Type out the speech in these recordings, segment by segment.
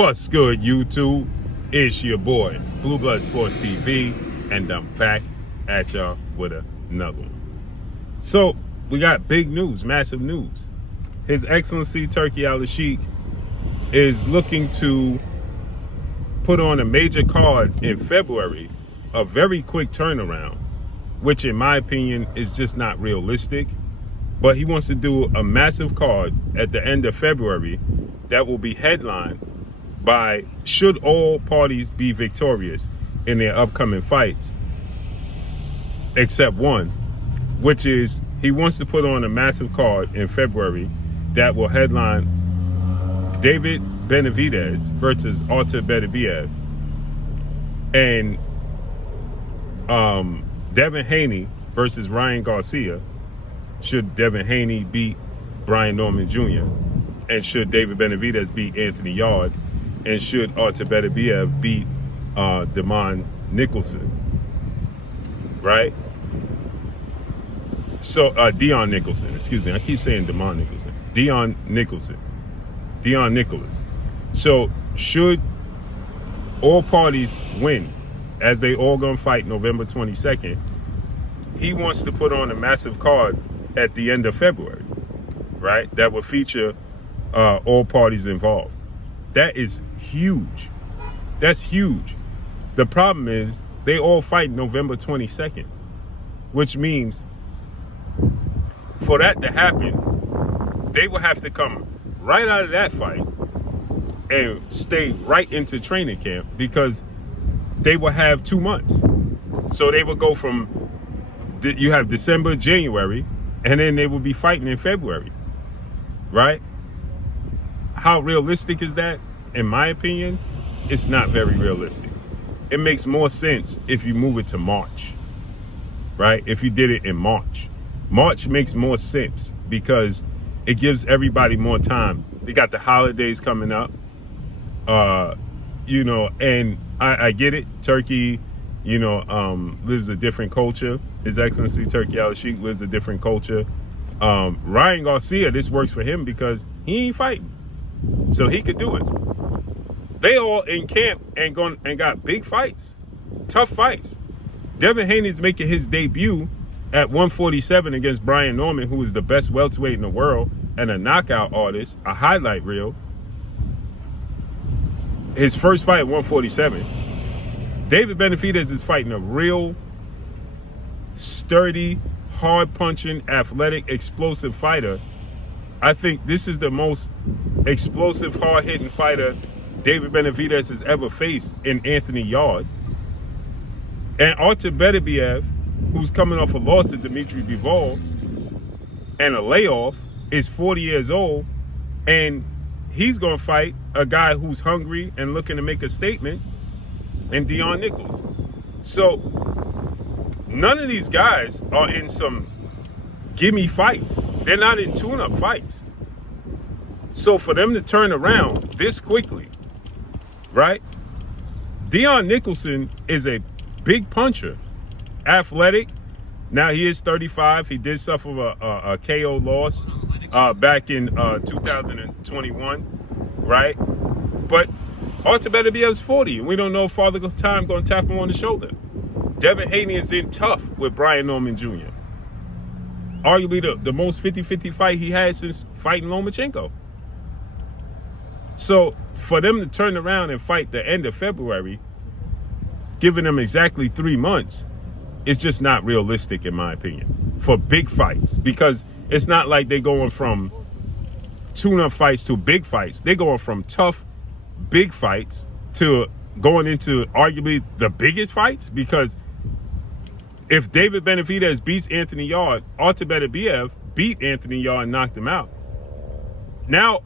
What's good, YouTube? It's your boy, Blue Blood Sports TV, and I'm back at y'all with another one. So, we got big news, massive news. His Excellency Turki Alalshikh is looking to put on a major card in February, a very quick turnaround, which in my opinion is just not realistic. But he wants to do a massive card at the end of February that will be headlined by, should all parties be victorious in their upcoming fights, except one, which is he wants to put on a massive card in February that will headline David Benavidez versus Beterbiev, and Devin Haney versus Ryan Garcia, should Devin Haney beat Brian Norman Jr., and should David Benavidez beat Anthony Yarde, and should Beterbiev beat Demond Nicholson, right? So Dion Nicholson, excuse me, I keep saying Demond Nicholson. Dion Nicholas. So should all parties win, as they all gonna fight November 22nd, he wants to put on a massive card at the end of February, right? That will feature all parties involved. That is huge. That's huge. The problem is they all fight November 22nd, which means for that to happen, they will have to come right out of that fight and stay right into training camp, because they will have 2 months. So they will go from, you have December, January, and then they will be fighting in February, right? How realistic is that? In my opinion, it's not very realistic. It makes more sense if you move it to March, right? If you did it in March. March makes more sense because it gives everybody more time. They got the holidays coming up, and I get it. Turkey, lives a different culture. His Excellency Turki Alalshikh lives a different culture. Ryan Garcia, this works for him because he ain't fighting, so he could do it. They all in camp and got big fights, tough fights. Devin Haney's making his debut at 147 against Brian Norman, who is the best welterweight in the world and a knockout artist, a highlight reel. His first fight at 147. David Benavidez is fighting a real sturdy, hard-punching, athletic, explosive fighter. I think this is the most explosive, hard-hitting fighter David Benavidez has ever faced in Anthony Yarde. And Beterbiev, who's coming off a loss to Dimitri Bivol and a layoff, is 40 years old, and he's going to fight a guy who's hungry and looking to make a statement, and Dion Nicholas. So none of these guys are in some gimme fights. They're not in tune-up fights. So for them to turn around this quickly, right? Dion Nicholson is a big puncher, athletic. Now he is 35. He did suffer a KO loss back in 2021, right? But Beterbiev is 40, and we don't know if Father Time going to tap him on the shoulder. Devin Haney is in tough with Brian Norman Jr. Arguably the most 50-50 fight he had since fighting Lomachenko. So for them to turn around and fight the end of February, giving them exactly 3 months, it's just not realistic in my opinion for big fights, because it's not like they're going from tune-up fights to big fights. They're going from tough, big fights to going into arguably the biggest fights, because if David Benavidez beats Anthony Yarde, Beterbiev beat Anthony Yarde and knocked him out. Now,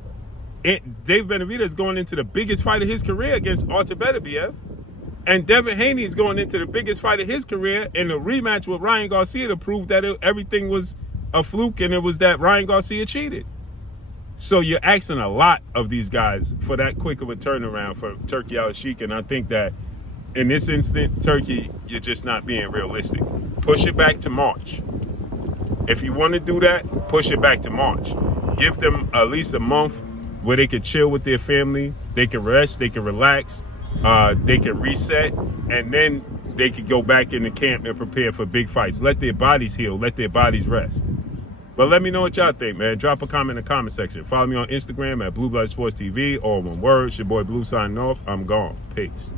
David Benavidez is going into the biggest fight of his career against Beterbiev, and Devin Haney is going into the biggest fight of his career in a rematch with Ryan Garcia to prove that everything was a fluke and it was that Ryan Garcia cheated. So you're asking a lot of these guys for that quick of a turnaround for Turki Alalshikh, and I think that in this instant, Turkey, you're just not being realistic. Push it back to March. If you want to do that, push it back to March. Give them at least a month where they can chill with their family, they can rest, they can relax, they can reset, and then they can go back into camp and prepare for big fights. Let their bodies heal, let their bodies rest. But let me know what y'all think, man. Drop a comment in the comment section. Follow me on Instagram at Blue Blood Sports TV, all one word. It's your boy Blue signing off. I'm gone. Peace.